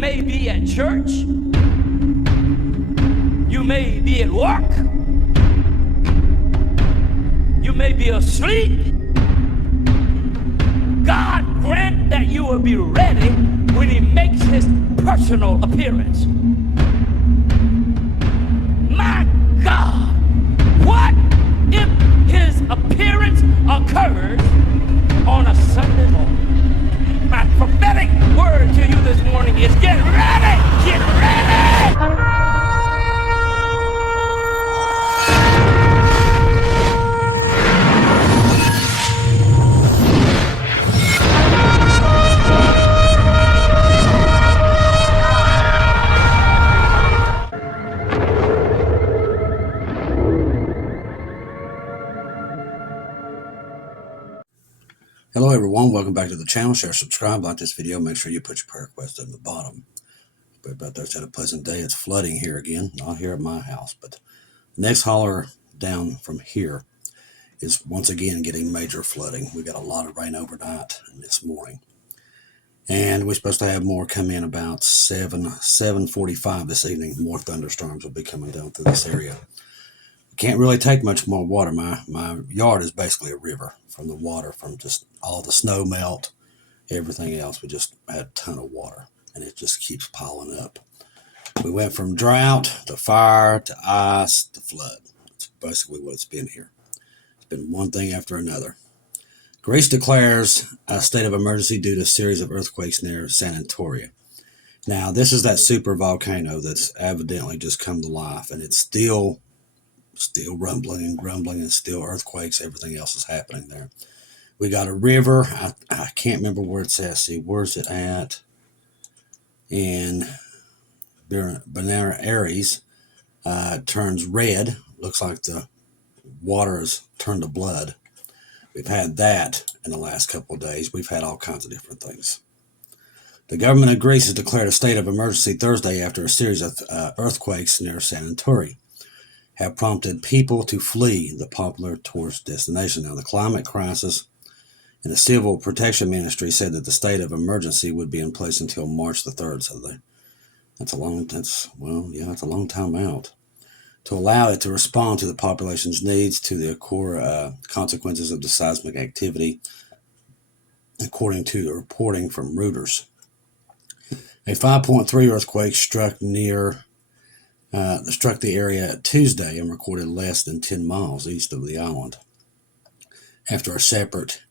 may be at church. You may be at work. You may be asleep. God grant that you will be ready when he makes his personal appearance. My God, what if his appearance occurs on a Sunday morning? My prophetic word to you this morning is get ready! Get ready! Hello everyone, welcome back to the channel. Share, subscribe, like this video. Make sure you put your prayer request in the bottom. But about those had a pleasant day. It's flooding here again, not here at my house, but the next holler down from here is once again getting major flooding. We got a lot of rain overnight and this morning. And we're supposed to have more come in about 7:45 this evening. More thunderstorms will be coming down through this area. Can't really take much more water. My yard is basically a river from the water, from just all the snow melt, everything else. We just had a ton of water, and it just keeps piling up. We went from drought to fire to ice to flood. That's basically what it's been here. It's been one thing after another. Greece declares a state of emergency due to a series of earthquakes near San Antonio. Now, this is that super volcano that's evidently just come to life, and it's still rumbling and grumbling, and still earthquakes. Everything else is happening there. We got a river. I can't remember where it's at. See, where's it at? In Benares, turns red. Looks like the water has turned to blood. We've had that in the last couple of days. We've had all kinds of different things. The government of Greece has declared a state of emergency Thursday after a series of earthquakes near San Antonio have prompted people to flee the popular tourist destination. Now, the climate crisis and the Civil Protection Ministry said that the state of emergency would be in place until March the 3rd. So that's a long time out. To allow it to respond to the population's needs to the core consequences of the seismic activity, according to the reporting from Reuters. A 5.3 earthquake struck the area Tuesday and recorded less than 10 miles east of the island, after a separate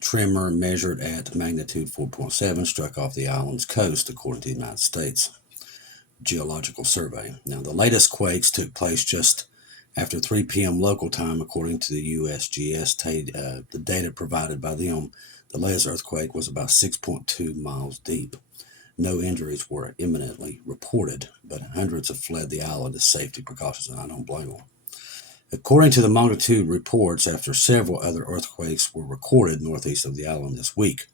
tremor measured at magnitude 4.7 struck off the island's coast, according to the United States Geological Survey. Now, the latest quakes took place just after 3 p.m. local time, according to the USGS. The data provided by them, the latest earthquake was about 6.2 miles deep. No injuries were imminently reported, but hundreds have fled the island as safety precautions, and I don't blame them. According to the magnitude reports, after several other earthquakes were recorded northeast of the island this week.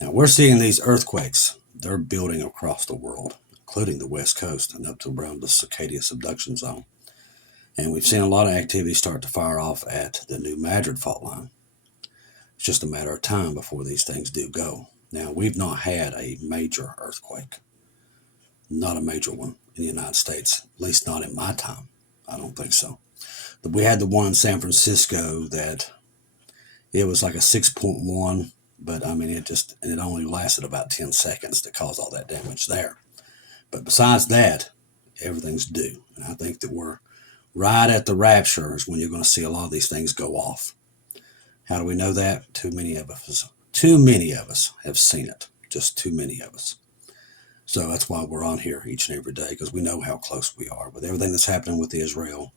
Now, we're seeing these earthquakes. They're building across the world, including the West Coast and up to around the Cicadia subduction zone. And we've seen a lot of activity start to fire off at the New Madrid fault line. It's just a matter of time before these things do go. Now, we've not had a major earthquake, not a major one in the United States, at least not in my time. I don't think so. But we had the one in San Francisco that it was like a 6.1, but I mean, it only lasted about 10 seconds to cause all that damage there. But besides that, everything's due. And I think that we're right at the rapture is when you're going to see a lot of these things go off. How do we know that? Too many of us have seen it. Just too many of us. So that's why we're on here each and every day, because we know how close we are with everything that's happening with Israel.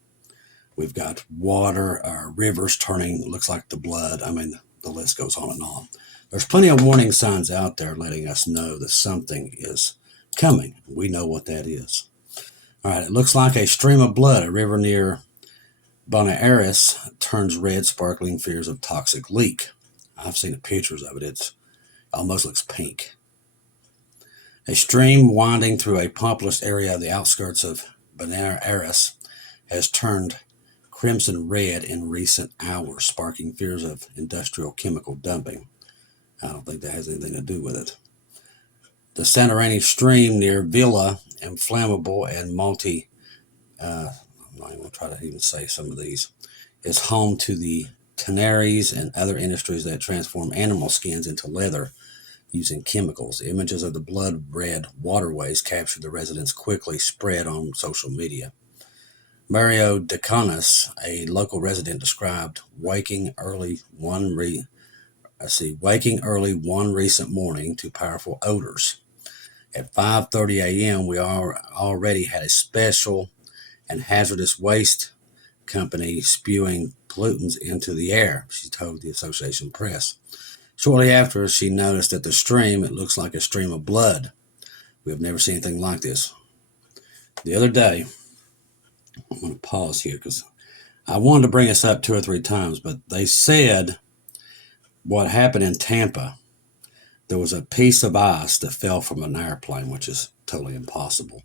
We've got water, our rivers turning, it looks like the blood. I mean, the list goes on and on. There's plenty of warning signs out there letting us know that something is coming. We know what that is. All right, it looks like a stream of blood. A river near Benares turns red, sparkling, fears of toxic leak. I've seen the pictures of it. It almost looks pink. A stream winding through a populous area of the outskirts of Benares has turned crimson red in recent hours, sparking fears of industrial chemical dumping. I don't think that has anything to do with it. The Santorini stream near Villa, inflammable and multi, I'm not even going to try to even say some of these, is home to the tanneries and other industries that transform animal skins into leather using chemicals. Images of the blood-red waterways captured the residents quickly spread on social media. Mario Decanas, a local resident, described waking early one recent morning to powerful odors. At 5:30 a.m., we already had a special and hazardous waste company spewing pollutants into the air, she told the Associated Press. Shortly after, she noticed that the stream, it looks like a stream of blood. We have never seen anything like this. The other day, I'm going to pause here because I wanted to bring this up 2 or 3 times, but they said what happened in Tampa, there was a piece of ice that fell from an airplane, which is totally impossible.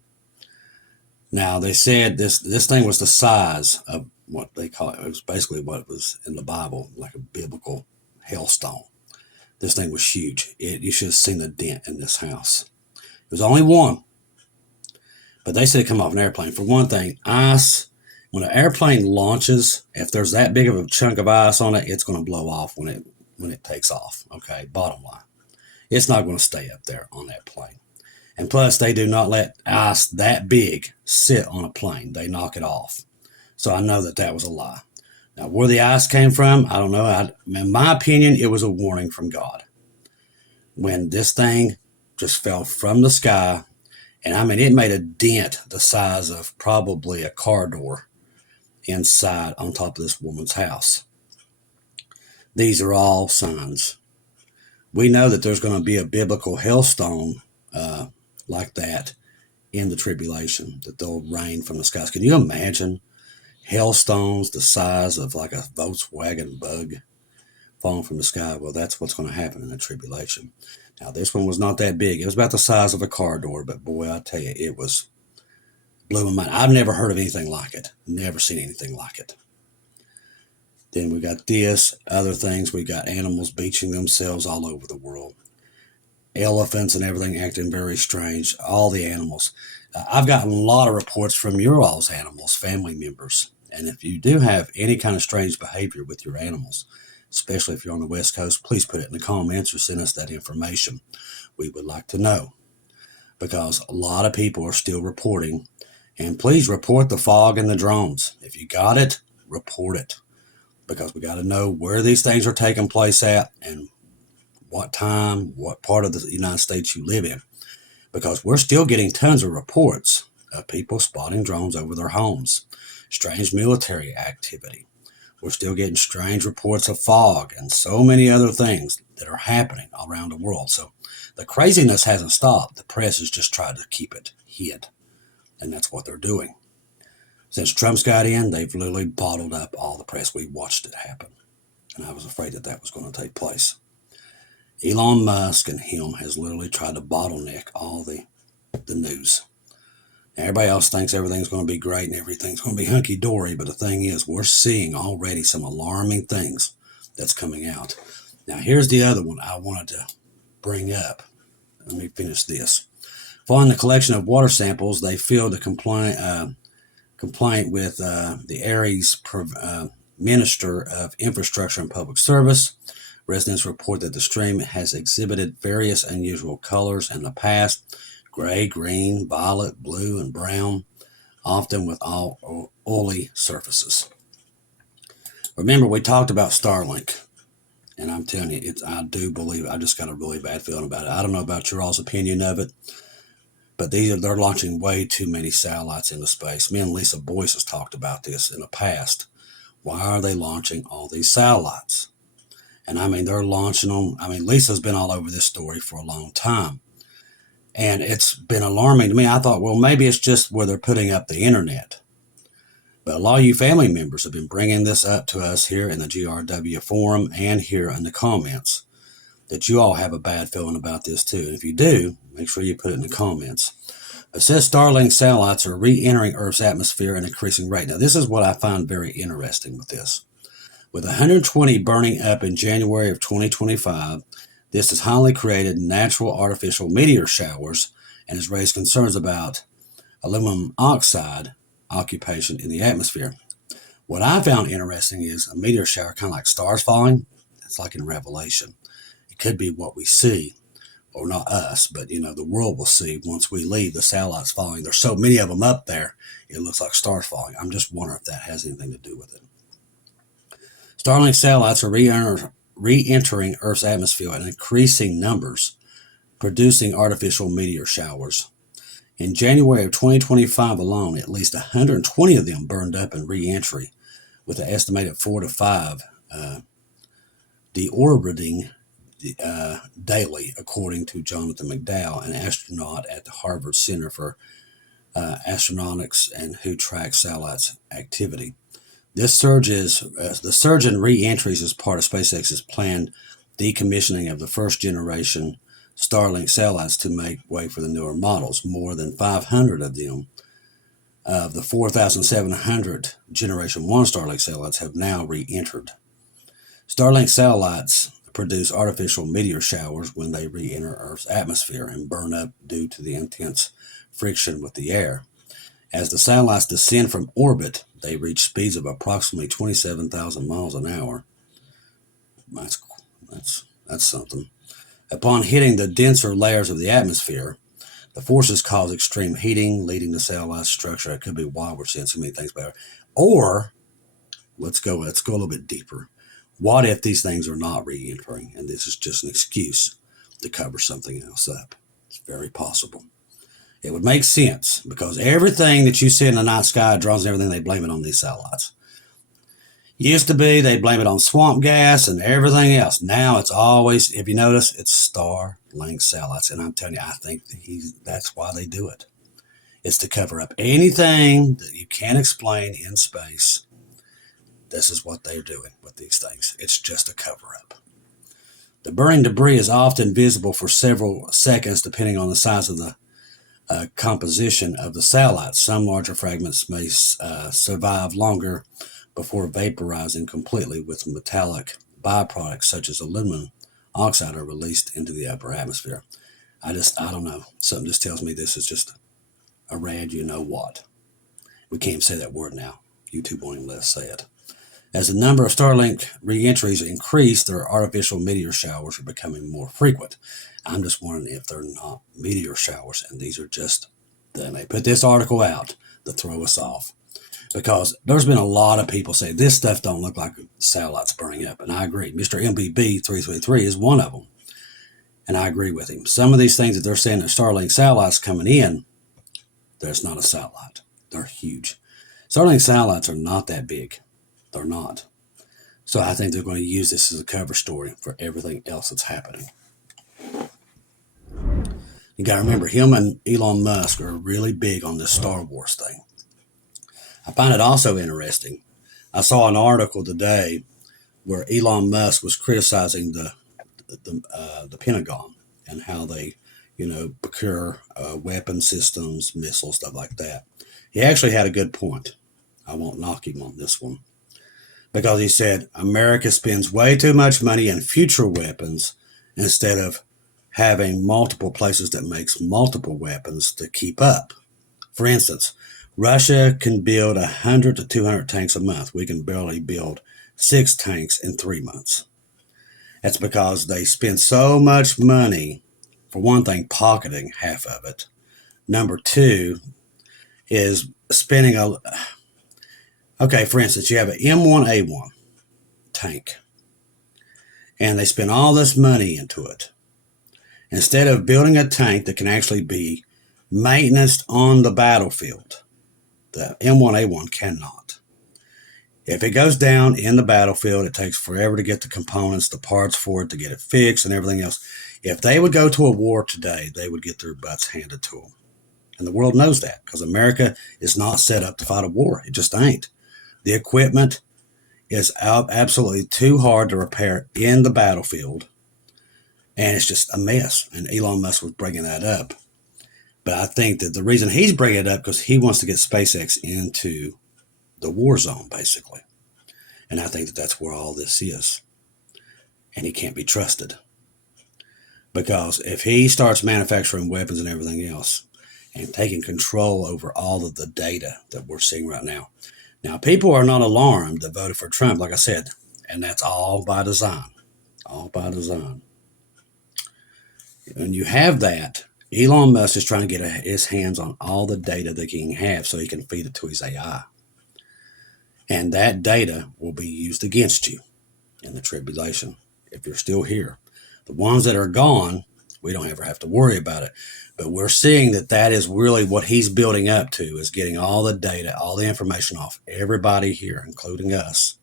Now, they said this thing was the size of what they call it. It was basically what was in the Bible, like a biblical hailstone. This thing was huge. You should have seen the dent in this house. It was only one. But they said it come off an airplane. For one thing, ice, when an airplane launches, if there's that big of a chunk of ice on it, it's going to blow off when it takes off. Okay, bottom line. It's not going to stay up there on that plane. And plus, they do not let ice that big sit on a plane. They knock it off. So I know that was a lie. Now, where the ice came from, I don't know. In my opinion, it was a warning from God. When this thing just fell from the sky, and I mean, it made a dent the size of probably a car door inside on top of this woman's house. These are all signs. We know that there's going to be a biblical hailstone like that in the tribulation, that they'll rain from the skies. Can you imagine hailstones the size of like a Volkswagen Bug falling from the sky? Well, that's what's going to happen in the tribulation. Now, this one was not that big. It was about the size of a car door, but boy, I tell you, it was blew my mind. I've never heard of anything like it. Never seen anything like it. Then we got this, other things. We got animals beaching themselves all over the world. Elephants and everything acting very strange. All the animals. I've gotten a lot of reports from your all's animals, family members. And if you do have any kind of strange behavior with your animals, especially if you're on the West Coast, please put it in the comments or send us that information. We would like to know, because a lot of people are still reporting. And please report the fog and the drones. If you got it, report it, because we got to know where these things are taking place at and what time, what part of the United States you live in, because we're still getting tons of reports of people spotting drones over their homes, strange military activity. We're still getting strange reports of fog and so many other things that are happening all around the world. So the craziness hasn't stopped. The press has just tried to keep it hid, and that's what they're doing. Since Trump's got in, they've literally bottled up all the press. We watched it happen, and I was afraid that was going to take place. Elon Musk and him has literally tried to bottleneck all the news. Everybody else thinks everything's going to be great and everything's going to be hunky-dory, but the thing is, we're seeing already some alarming things that's coming out. Now, here's the other one I wanted to bring up. Let me finish this. Following the collection of water samples, they filed a complaint with the Aries Minister of Infrastructure and Public Service. Residents report that the stream has exhibited various unusual colors in the past: gray, green, violet, blue, and brown, often with all oily surfaces. Remember, we talked about Starlink, and I'm telling you, I do believe, I just got a really bad feeling about it. I don't know about your all's opinion of it, but they're launching way too many satellites into space. Me and Lisa Boyce has talked about this in the past. Why are they launching all these satellites? And I mean, they're launching them. I mean, Lisa's been all over this story for a long time. And it's been alarming to me. I thought, well, maybe it's just where they're putting up the internet. But a lot of you family members have been bringing this up to us here in the GRW forum and here in the comments, that you all have a bad feeling about this too. And if you do, make sure you put it in the comments. It says Starlink satellites are re-entering Earth's atmosphere at an increasing rate. Now, this is what I find very interesting with this. With 120 burning up in January of 2025, This has highly created natural artificial meteor showers and has raised concerns about aluminum oxide occupation in the atmosphere. What I found interesting is a meteor shower, kind of like stars falling. It's like in Revelation. It could be what we see, or not us, but the world will see once we leave, the satellites falling. There's so many of them up there, it looks like stars falling. I'm just wondering if that has anything to do with it. Starlink satellites are re-entering Earth's atmosphere in increasing numbers, producing artificial meteor showers. In January of 2025 alone, at least 120 of them burned up in re-entry, with an estimated 4 to 5 deorbiting daily, according to Jonathan McDowell, an astronaut at the Harvard Center for Astronautics and who tracks satellites activity. This surge the surge in re-entries is part of SpaceX's planned decommissioning of the first generation Starlink satellites to make way for the newer models. More than 500 of them, of the 4,700 Generation 1 Starlink satellites, have now re-entered. Starlink satellites produce artificial meteor showers when they re-enter Earth's atmosphere and burn up due to the intense friction with the air. As the satellites descend from orbit, they reach speeds of approximately 27,000 miles an hour. That's something. Upon hitting the denser layers of the atmosphere, the forces cause extreme heating, leading the satellite structure. It could be why we're seeing so many things better. Or let's go a little bit deeper. What if these things are not re-entering and this is just an excuse to cover something else up? It's very possible. It would make sense because everything that you see in the night sky, drones and everything, they blame it on these satellites. Used to be, they blame it on swamp gas and everything else. Now it's always, if you notice, it's Starlink satellites. And I'm telling you, I think that's why they do it. It's to cover up anything that you can't explain in space. This is what they're doing with these things. It's just a cover-up. The burning debris is often visible for several seconds, depending on the size of the composition of the satellites. Some larger fragments may survive longer before vaporizing completely, with metallic byproducts such as aluminum oxide are released into the upper atmosphere. I don't know. Something just tells me this is just a rad you-know-what. We can't say that word now. YouTube won't even let us say it. As the number of Starlink re-entries increase, their artificial meteor showers are becoming more frequent. I'm just wondering if they're not meteor showers and these are just, then they put this article out to throw us off. Because there's been a lot of people say this stuff don't look like satellites burning up. And I agree. Mr. MBB333 is one of them. And I agree with him. Some of these things that they're saying that Starlink satellites coming in, there's not a satellite. They're huge. Starlink satellites are not that big. They're not. So I think they're going to use this as a cover story for everything else that's happening. You got to remember, him and Elon Musk are really big on this Star Wars thing. I find it also interesting. I saw an article today where Elon Musk was criticizing the Pentagon and how they, procure weapon systems, missiles, stuff like that. He actually had a good point. I won't knock him on this one. Because he said, America spends way too much money in future weapons instead of having multiple places that makes multiple weapons to keep up. For instance, Russia can build 100 to 200 tanks a month. We can barely build 6 tanks in 3 months. That's because they spend so much money, for one thing, pocketing half of it. Number two is spending okay, for instance, you have an M1A1 tank, and they spend all this money into it. Instead of building a tank that can actually be maintenanced on the battlefield, the M1A1 cannot. If it goes down in the battlefield, it takes forever to get the components, the parts for it, to get it fixed and everything else. If they would go to a war today, they would get their butts handed to them. And the world knows that because America is not set up to fight a war. It just ain't. The equipment is absolutely too hard to repair in the battlefield. And it's just a mess. And Elon Musk was bringing that up. But I think that the reason he's bringing it up because he wants to get SpaceX into the war zone, basically. And I think that that's where all this is. And he can't be trusted. Because if he starts manufacturing weapons and everything else and taking control over all of the data that we're seeing right now. Now, people are not alarmed that voted for Trump, like I said, and that's all by design. All by design. When you have that, Elon Musk is trying to get his hands on all the data that he can have so he can feed it to his AI. And that data will be used against you in the tribulation if you're still here. The ones that are gone, we don't ever have to worry about it. But we're seeing that that is really what he's building up to, is getting all the data, all the information off everybody here, including us,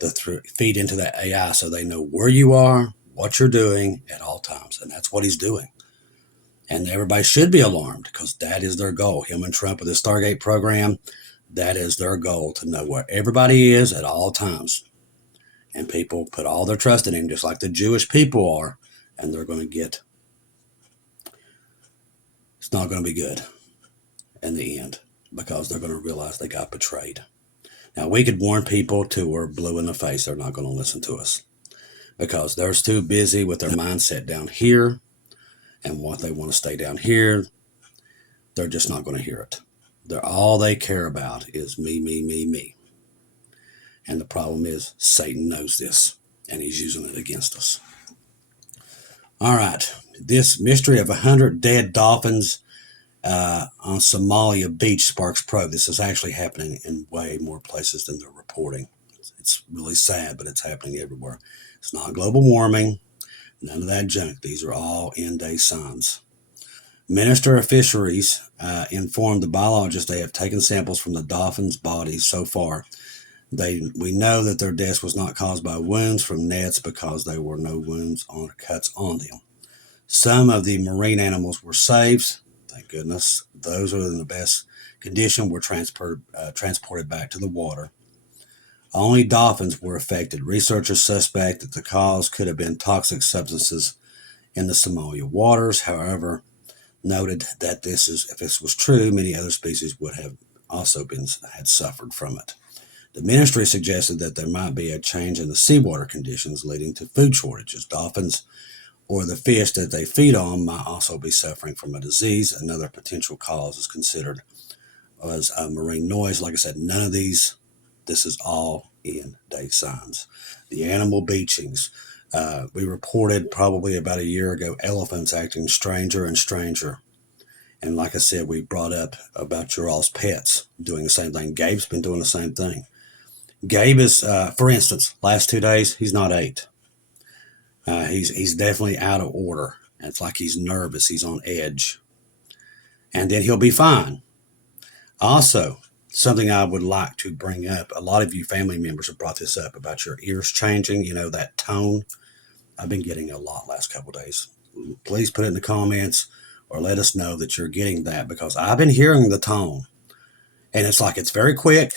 to feed into that AI so they know where you are, what you're doing at all times. And that's what he's doing. And everybody should be alarmed because that is their goal. Him and Trump with the Stargate program, that is their goal, to know where everybody is at all times. And people put all their trust in him, just like the Jewish people are, and they're going to get, it's not going to be good in the end because they're going to realize they got betrayed. Now, we could warn people till we're blue in the face. They're not going to listen to us because they're too busy with their mindset down here and what they want to stay down here. They're just not going to hear it. All they care about is me, me, me, me. And the problem is Satan knows this, and he's using it against us. All right. This mystery of 100 dead dolphins on Somalia beach sparks probe. This is actually happening in way more places than they're reporting. It's really sad, but it's happening everywhere. It's not global warming. None of that junk. These are all end-day signs. Minister of Fisheries informed the biologists they have taken samples from the dolphins' bodies so far. We know that their death was not caused by wounds from nets because there were no wounds or cuts on them. Some of the marine animals were saved. Thank goodness. Those are in the best condition were transported back to the water. Only dolphins were affected. Researchers suspect that the cause could have been toxic substances in the Somalia waters. However, noted that if this was true, many other species would have also had suffered from it. The ministry suggested that there might be a change in the seawater conditions leading to food shortages. Dolphins or the fish that they feed on might also be suffering from a disease. Another potential cause is considered was marine noise. Like I said, none of these, this is all end-day signs. The animal beachings. We reported probably about a year ago, elephants acting stranger and stranger. And like I said, we brought up about your all's pets doing the same thing. Gabe's been doing the same thing. Gabe is, for instance, last 2 days, he's not ate. He's definitely out of order. It's like he's nervous. He's on edge. And then he'll be fine. Also, something I would like to bring up, a lot of you family members have brought this up about your ears changing, that tone. I've been getting a lot last couple of days. Please put it in the comments or let us know that you're getting that because I've been hearing the tone. And it's like it's very quick.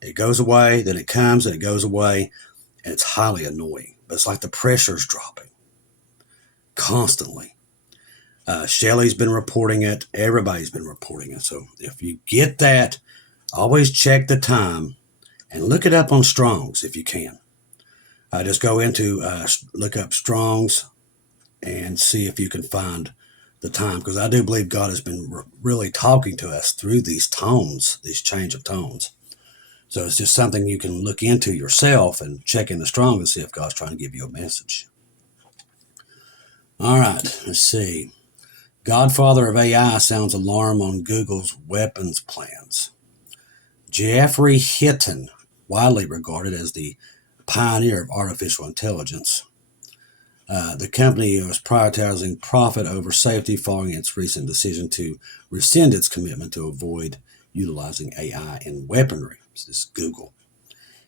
It goes away, then it comes and it goes away, and it's highly annoying. But it's like the pressure's dropping constantly. Shelly's been reporting it. Everybody's been reporting it. So if you get that, always check the time and look it up on Strong's if you can. Just go into, look up Strong's and see if you can find the time, because I do believe God has been really talking to us through these tones, these change of tones. So it's just something you can look into yourself and check in the Strong and see if God's trying to give you a message. All right, let's see. Godfather of AI sounds alarm on Google's weapons plans. Geoffrey Hinton, widely regarded as the pioneer of artificial intelligence. The company was prioritizing profit over safety following its recent decision to rescind its commitment to avoid utilizing AI in weaponry. This is Google.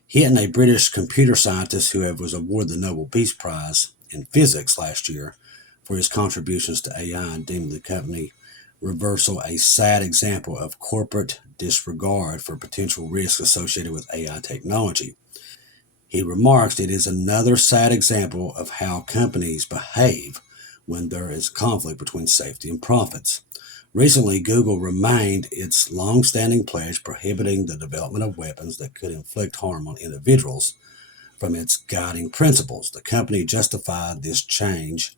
Hinton, a British computer scientist who was awarded the Nobel Peace Prize in Physics last year for his contributions to AI, deemed the company reversal a sad example of corporate disregard for potential risks associated with AI technology. He remarks it is another sad example of how companies behave when there is conflict between safety and profits. Recently, Google remained its long-standing pledge prohibiting the development of weapons that could inflict harm on individuals from its guiding principles. The company justified this change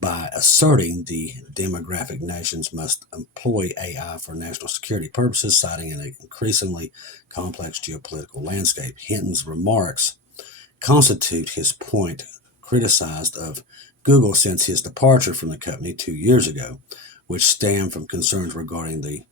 by asserting the demographic nations must employ AI for national security purposes, citing an increasingly complex geopolitical landscape. Hinton's remarks constitute his point criticized of Google since his departure from the company 2 years ago, which stemmed from concerns regarding the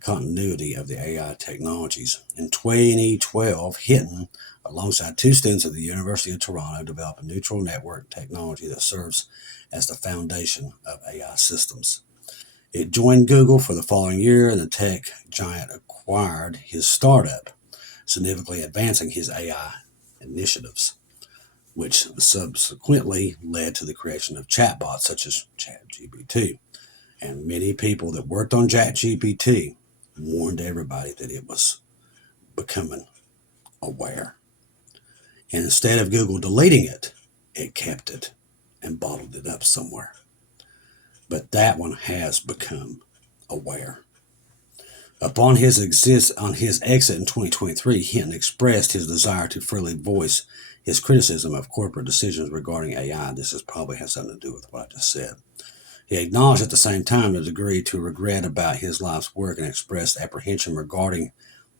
continuity of the AI technologies. In 2012, Hinton, alongside two students at the University of Toronto, developed a neutral network technology that serves as the foundation of AI systems. It joined Google for the following year, and the tech giant acquired his startup, significantly advancing his AI initiatives, which subsequently led to the creation of chatbots such as ChatGPT. And many people that worked on ChatGPT warned everybody that it was becoming aware. And instead of Google deleting it, it kept it and bottled it up somewhere. But that one has become aware. Upon his exit in 2023, Hinton expressed his desire to freely voice his criticism of corporate decisions regarding AI. This probably has something to do with what I just said. He acknowledged at the same time the degree to regret about his life's work and expressed apprehension regarding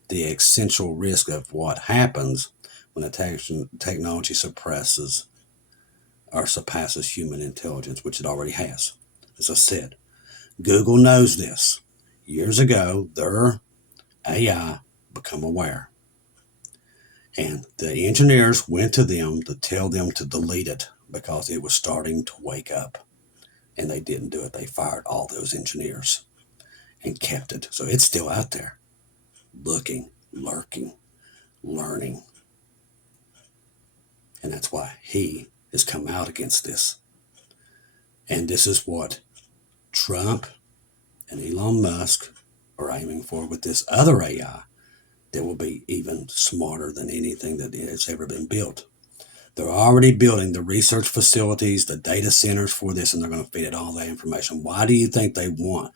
the essential risk of what happens when a technology surpasses human intelligence, which it already has. As I said, Google knows this. Years ago, their AI became aware. And the engineers went to them to tell them to delete it because it was starting to wake up. And they didn't do it. They fired all those engineers and kept it. So it's still out there, looking, lurking, learning. And that's why he has come out against this. And this is what Trump and Elon Musk are aiming for with this other AI that will be even smarter than anything that has ever been built. They're already building the research facilities, the data centers for this, and they're going to feed it all that information. Why do you think they want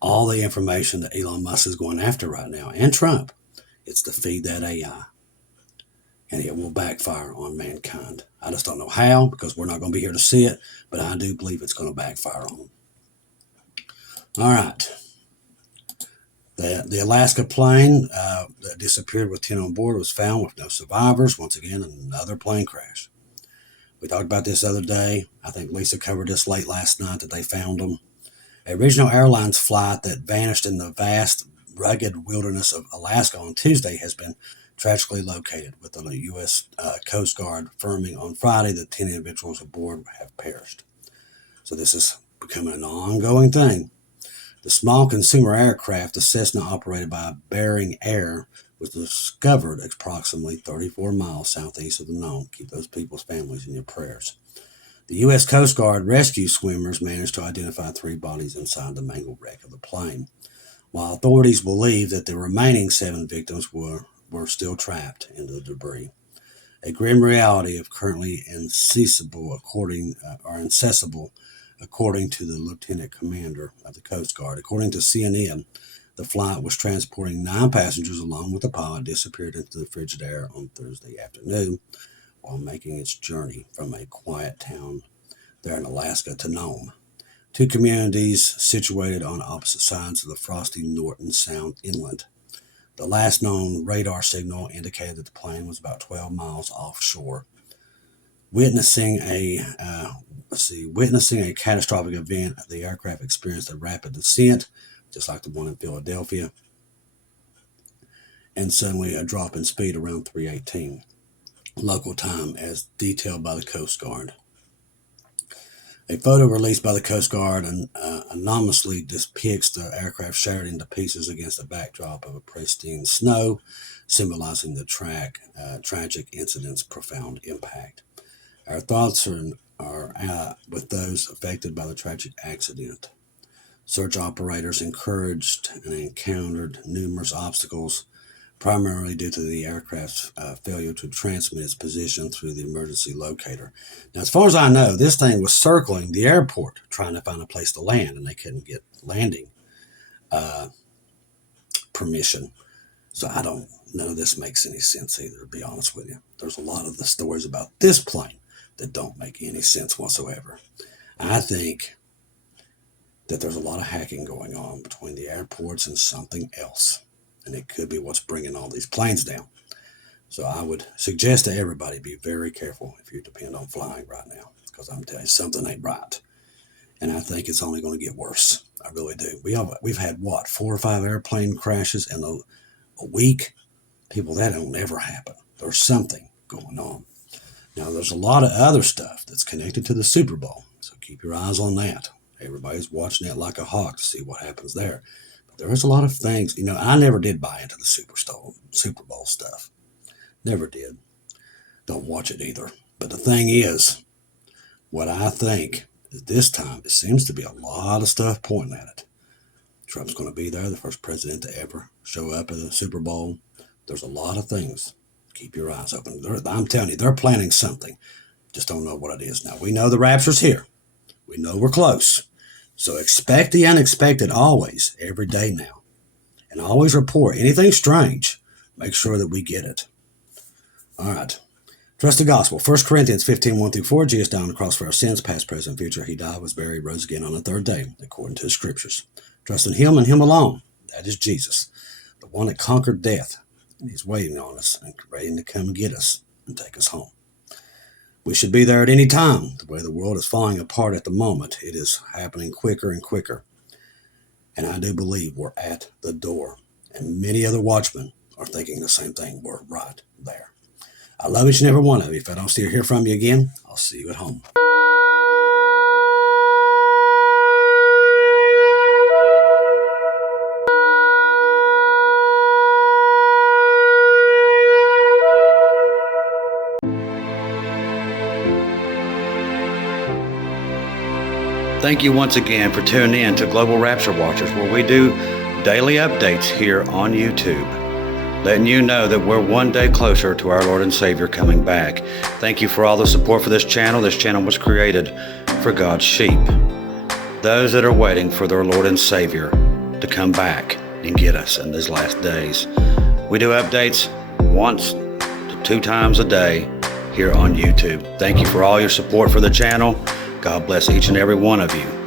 all the information that Elon Musk is going after right now, and Trump? It's to feed that AI, and it will backfire on mankind. I just don't know how, because we're not going to be here to see it, but I do believe it's going to backfire on them. All right. The Alaska plane that disappeared with 10 on board was found with no survivors. Once again, another plane crash. We talked about this the other day. I think Lisa covered this late last night that they found them. A regional airlines flight that vanished in the vast, rugged wilderness of Alaska on Tuesday has been tragically located, with the U.S. Coast Guard affirming on Friday that 10 individuals aboard have perished. So this is becoming an ongoing thing. The small consumer aircraft, the Cessna operated by Bering Air, was discovered approximately 34 miles southeast of the Nome. Keep those people's families in your prayers. The U.S. Coast Guard rescue swimmers managed to identify 3 bodies inside the mangled wreck of the plane, while authorities believe that the remaining 7 victims were still trapped in the debris. A grim reality of currently inaccessible, according to the Lieutenant Commander of the Coast Guard. According to CNN, the flight was transporting 9 passengers along with the pilot disappeared into the frigid air on Thursday afternoon while making its journey from a quiet town there in Alaska to Nome, 2 communities situated on opposite sides of the frosty Norton Sound inland. The last known radar signal indicated that the plane was about 12 miles offshore. Witnessing a catastrophic event, the aircraft experienced a rapid descent, just like the one in Philadelphia, and suddenly a drop in speed around 3:18 local time, as detailed by the Coast Guard. A photo released by the Coast Guard anonymously depicts the aircraft shattered into pieces against a backdrop of a pristine snow, symbolizing the tragic incident's profound impact. Our thoughts are with those affected by the tragic accident. Search operators encountered numerous obstacles, primarily due to the aircraft's failure to transmit its position through the emergency locator. Now, as far as I know, this thing was circling the airport trying to find a place to land, and they couldn't get landing permission. So I don't know this makes any sense either, to be honest with you. There's a lot of the stories about this plane that don't make any sense whatsoever. I think that there's a lot of hacking going on between the airports and something else. And it could be what's bringing all these planes down. So I would suggest to everybody be very careful if you depend on flying right now, because I'm telling you, something ain't right. And I think it's only going to get worse. I really do. We've had, what, 4 or 5 airplane crashes in a week? People, that don't ever happen. There's something going on. Now, there's a lot of other stuff that's connected to the Super Bowl. So keep your eyes on that. Everybody's watching that like a hawk to see what happens there. But there's a lot of things. You know, I never did buy into the Super Bowl stuff. Never did. Don't watch it either. But the thing is, what I think is this time, it seems to be a lot of stuff pointing at it. Trump's going to be there, the first president to ever show up at the Super Bowl. There's a lot of things. Keep your eyes open. I'm telling you, they're planning something. Just don't know what it is now. We know the rapture's here. We know we're close. So expect the unexpected always, every day now. And always report anything strange. Make sure that we get it. All right. Trust the gospel. 1 Corinthians 15:1-4. Jesus died on the cross for our sins, past, present, future. He died, was buried, rose again on the 3rd day, according to the scriptures. Trust in him and him alone. That is Jesus, the one that conquered death. And he's waiting on us and ready to come get us and take us home. We should be there at any time. The way the world is falling apart at the moment, it is happening quicker and quicker. And I do believe we're at the door. And many other watchmen are thinking the same thing. We're right there. I love each and every one of you. If I don't see or hear from you again, I'll see you at home. Thank you once again for tuning in to Global Rapture Watchers, where we do daily updates here on YouTube, letting you know that we're one day closer to our Lord and Savior coming back. Thank you for all the support for this channel. This channel was created for God's sheep, those that are waiting for their Lord and Savior to come back and get us in these last days. We do updates 1 to 2 times a day here on YouTube. Thank you for all your support for the channel. God bless each and every one of you.